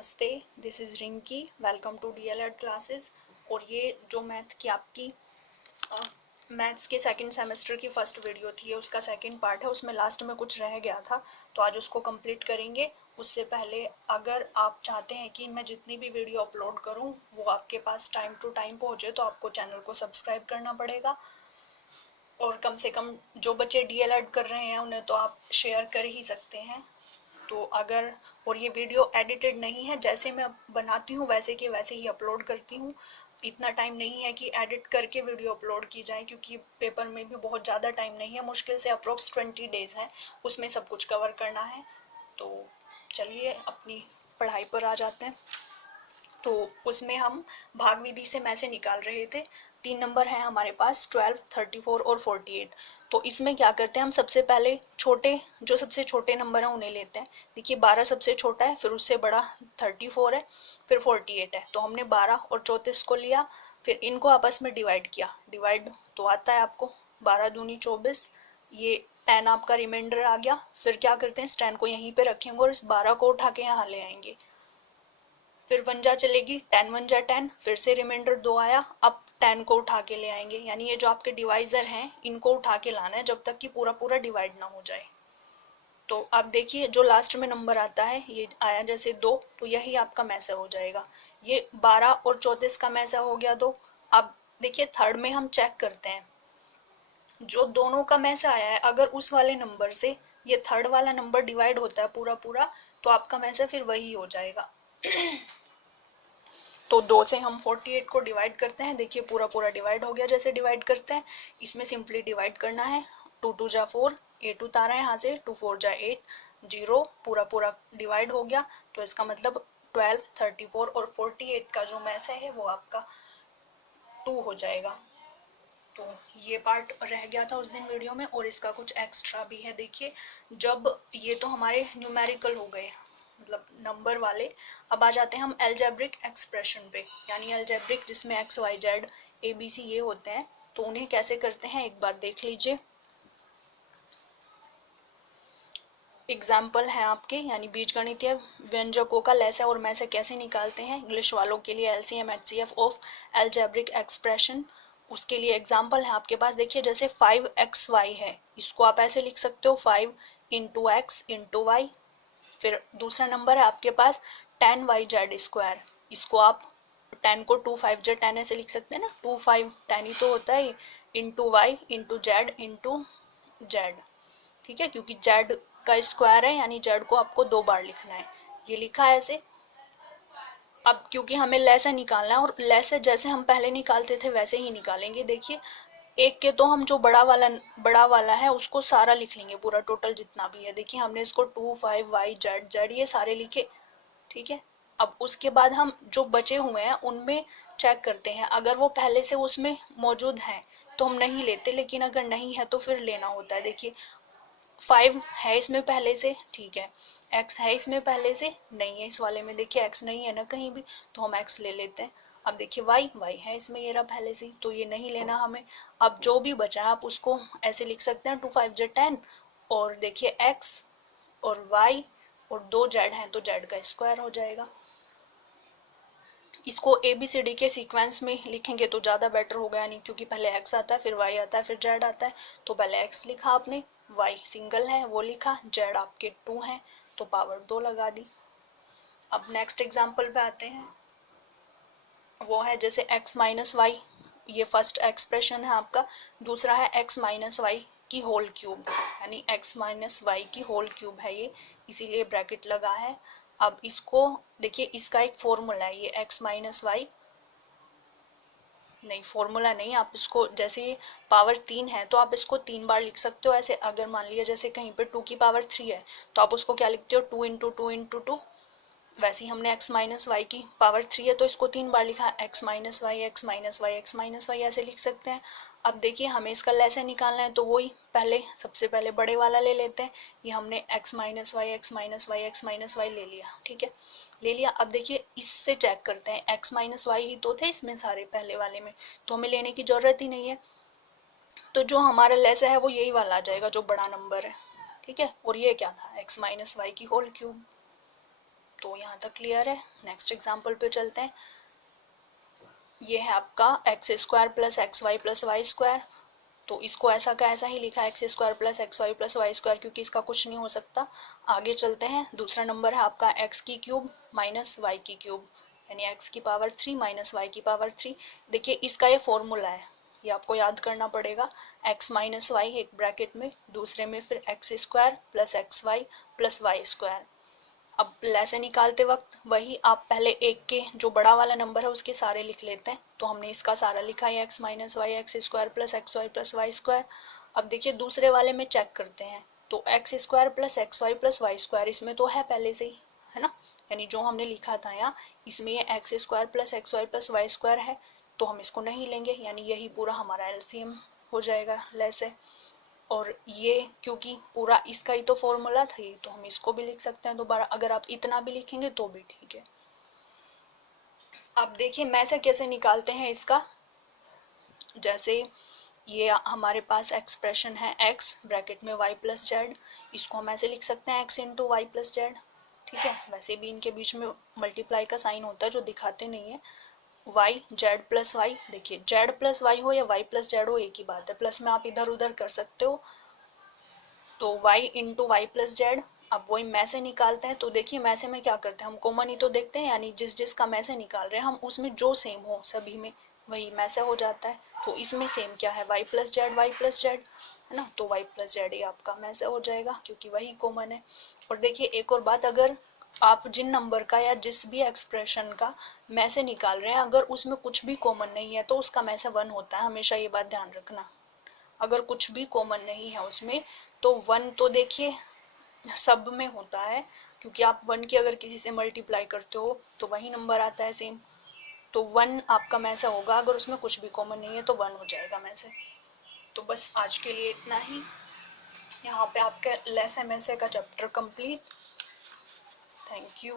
नमस्ते, this is Rinki. Welcome to DElEd classes. और ये जो मैथ की आपकी मैथ्स के सेकंड सेमेस्टर की फर्स्ट वीडियो थी, उसका सेकंड पार्ट है। उसमें लास्ट में कुछ रह गया था, तो आज उसको कंप्लीट करेंगे। उससे पहले अगर आप चाहते हैं कि मैं जितनी भी वीडियो अपलोड करूं वो आपके पास टाइम टू टाइम पहुंचे, तो आपको चैनल को सब्सक्राइब करना पड़ेगा। और कम से कम जो बच्चे डीएलएड कर रहे हैं उन्हें तो आप शेयर कर ही सकते हैं। तो अगर और ये वीडियो एडिटेड नहीं है, जैसे मैं बनाती हूँ वैसे के वैसे ही अपलोड करती हूँ। इतना टाइम नहीं है कि एडिट करके वीडियो अपलोड की जाए, क्योंकि पेपर में भी बहुत ज़्यादा टाइम नहीं है, मुश्किल से अप्रोक्स 20 डेज है, उसमें सब कुछ कवर करना है। तो चलिए अपनी पढ़ाई पर आ जाते हैं। तो उसमें हम भाग विधि से में से निकाल रहे थे। 3 नंबर है हमारे पास, 12, 34 और 48। तो इसमें क्या करते हैं, हम सबसे पहले जो सबसे छोटे नंबर हैं उन्हें लेते हैं। देखिए 12 सबसे छोटा है, फिर उससे बड़ा 34 है, फिर 48 है। तो हमने 12 और 34 को लिया, फिर इनको आपस में डिवाइड किया। डिवाइड तो आता है आपको, 12 दूनी 24, ये 10 आपका रिमाइंडर आ गया। फिर क्या करते हैं, इस 10 को यहीं पे रखेंगे और इस 12 को उठा के यहाँ ले आएंगे। फिर 1 जा चलेगी, 10 1 जा 10, फिर से रिमाइंडर 2 आया, अब 10 को उठा के ले आएंगे। यानी ये जो आपके डिवाइजर हैं इनको उठा के लाना है जब तक कि पूरा पूरा डिवाइड ना हो जाए। तो अब देखिए जो लास्ट में नंबर आता है, ये आया जैसे 2, तो यही आपका मैसा हो जाएगा। ये 12 और 34 का मैसा हो गया 2। अब देखिए थर्ड में हम चेक करते हैं, जो दोनों का मैसा आया है, अगर उस वाले नंबर से ये थर्ड वाला नंबर डिवाइड होता है पूरा पूरा, तो आपका मैसा फिर वही हो जाएगा। तो 2 से हम 48 को डिवाइड करते हैं। देखिए पूरा पूरा डिवाइड हो गया, जैसे डिवाइड करते हैं इसमें सिंपली डिवाइड करना है। 2 2 जा 4, 8 उतारा है यहाँ से, 2 4 जा 8, 0, पूरा पूरा डिवाइड हो गया। तो इसका मतलब 12, 34 और 48 का जो मैस है वो आपका 2 हो जाएगा। तो ये पार्ट रह गया था उस दिन वीडियो में, और इसका कुछ एक्स्ट्रा भी है। देखिए जब ये तो हमारे न्यूमेरिकल हो गए, मतलब नंबर वाले। अब आ जाते हैं हम एल्जेब्रिक एक्सप्रेशन पे, यानी एल्जेब्रिक जिसमें X Y Z A B C ये होते हैं। तो उन्हें कैसे करते हैं एक बार देख लीजिए। एग्जाम्पल है आपके, यानी बीजगणितीय व्यंजकों का लैसा और मैसा कैसे निकालते हैं। इंग्लिश वालों के लिए LCM HCF of algebraic expression, उसके लिए एग्जाम्पल है आपके पास। देखिए जैसे 5xy है, इसको आप ऐसे लिख सकते हो 5 इंटू एक्स इंटू वाई। फिर दूसरा नंबर है आपके पास 10y/2, इसको आप 10 को 2 5 जा 10 ऐसे लिख सकते हैं ना, 2 5 10 ही तो होता है, into Y into Z into Z. ठीक है, क्योंकि जेड का स्क्वायर है, यानी जेड को आपको 2 बार लिखना है। ये लिखा है ऐसे। अब क्योंकि हमें लैसा निकालना है, और लैसा जैसे हम पहले निकालते थे वैसे ही निकालेंगे। देखिए एक के तो हम जो बड़ा वाला है उसको सारा लिख लेंगे, पूरा टोटल जितना भी है। देखिए हमने इसको 2 5 y जेड जेड ये सारे लिखे, ठीक है। अब उसके बाद हम जो बचे हुए हैं उनमें चेक करते हैं, अगर वो पहले से उसमें मौजूद हैं तो हम नहीं लेते, लेकिन अगर नहीं है तो फिर लेना होता है। देखिए 5 है इसमें पहले से, ठीक है। x है इसमें पहले से, नहीं है इस वाले में। देखिए x नहीं है ना कहीं भी, तो हम x ले लेते हैं। अब देखिए y है इसमें, ये रहा पहले से, तो ये नहीं लेना हमें। अब जो भी बचा है आप उसको ऐसे लिख सकते हैं 2 5 जा 10, और देखिए x और y और 2 z हैं तो z का स्क्वायर हो जाएगा। इसको ABCD के सीक्वेंस में लिखेंगे तो ज़्यादा बेटर होगा, यानी क्योंकि पहले x आता है, फिर y आता है, फिर z आता है। तो पहले x लिखा आपने, y सिंगल है वो लिखा, z आपके 2 हैं तो पावर 2 लगा दी। अब नेक्स्ट एग्जाम्पल पे आते हैं, वो है जैसे x माइनस वाई, ये फर्स्ट एक्सप्रेशन है आपका। दूसरा है x माइनस वाई की होल क्यूब, यानी x माइनस वाई की होल क्यूब है ये, इसीलिए ब्रैकेट लगा है। अब इसको देखिए, इसका एक फॉर्मूला है, ये x माइनस वाई, नहीं फॉर्मूला नहीं, आप इसको जैसे पावर 3 है तो आप इसको 3 बार लिख सकते हो ऐसे। अगर मान लिया जैसे कहीं पे 2 की पावर 3 है तो आप उसको क्या लिखते हो, 2 इंटू 2 इंटू 2। वैसे ही हमने x माइनस वाई की पावर 3 है तो इसको 3 बार लिखा, x minus Y X minus Y X minus Y ऐसे लिख सकते हैं। अब देखिए हमें इसका लैसा निकालना है, तो वही सबसे पहले बड़े वाला ले लेते हैं। ये हमने x minus Y X minus Y X minus Y ले लिया, ठीक है, ले लिया। अब देखिए इससे चेक करते हैं, x माइनस वाई ही तो थे इसमें सारे पहले वाले में, तो हमें लेने की जरूरत ही नहीं है। तो जो हमारा लैसा है वो यही वाला आ जाएगा जो बड़ा नंबर है, ठीक है। और ये क्या था, x माइनस वाई की होल क्यूब। तो यहाँ तक क्लियर है। नेक्स्ट एग्जाम्पल पे चलते हैं। ये है आपका X square plus X Y plus Y square. तो इसको ऐसा का ऐसा ही लिखा है, X square plus X Y plus Y square, क्योंकि इसका कुछ नहीं हो सकता। आगे चलते हैं। दूसरा नंबर है आपका एक्स की क्यूब माइनस वाई की क्यूब, यानी एक्स की पावर 3 माइनस वाई की पावर 3। देखिए इसका ये फॉर्मूला है, ये आपको याद करना पड़ेगा। एक्स माइनस वाई एक ब्रैकेट में, दूसरे में फिर X square plus X Y plus Y square. अब लैसे निकालते वक्त वही आप पहले एक के जो बड़ा वाला नंबर है उसके सारे लिख लेते हैं। तो हमने इसका सारा लिखा है X minus Y X square plus X Y plus Y square. अब देखिए दूसरे वाले में चेक करते हैं, तो X square plus X Y plus Y square इसमें तो है पहले से ही, है ना, यानी जो हमने लिखा था यहाँ इसमें ये X square plus X Y plus Y square है, तो हम इसको नहीं लेंगे, यानी यही पूरा हमारा एलसीएम हो जाएगा लैसे। और ये क्योंकि पूरा इसका ही तो फॉर्मूला था ये, तो हम इसको भी लिख सकते हैं दोबारा। अगर आप इतना भी लिखेंगे तो भी ठीक है। अब देखिए मैं से कैसे निकालते हैं इसका। जैसे ये हमारे पास एक्सप्रेशन है x ब्रैकेट में y प्लस जेड, इसको हम ऐसे लिख सकते हैं x into Y plus Z, ठीक है। वैसे भी इनके बीच में मल्टीप्लाई का साइन होता है जो दिखाते नहीं है। y जेड प्लस वाई, देखिए जेड प्लस वाई हो या y प्लस जेड हो एक ही बात है, प्लस में आप इधर उधर कर सकते हो। तो y into Y plus Z. अब वही मैं से निकालते हैं, तो देखिए मैं से में क्या करते हैं हम कॉमन ही तो देखते हैं, यानी जिस जिसका मैं से निकाल रहे हैं हम उसमें जो सेम हो सभी में वही मैं से हो जाता है। तो इसमें सेम क्या है, y plus Z Y plus Z, है ना, तो y प्लस जेड ये आपका मैं से हो जाएगा क्योंकि वही कॉमन है। और देखिए एक और बात, अगर आप जिन नंबर का या जिस भी एक्सप्रेशन का मैं से निकाल रहे हैं अगर उसमें कुछ भी कॉमन नहीं है तो उसका मैं से 1 होता है, हमेशा ये बात ध्यान रखना। अगर कुछ भी कॉमन नहीं है उसमें तो 1 तो देखिए सब में होता है, क्योंकि आप 1 की अगर किसी से मल्टीप्लाई करते हो तो वही नंबर आता है सेम। तो 1 आपका में से होगा, अगर उसमें कुछ भी कॉमन नहीं है तो 1 हो जाएगा में से। तो बस आज के लिए इतना ही। यहाँ पे आपका लेस एमएसए का चैप्टर कंप्लीट। Thank you.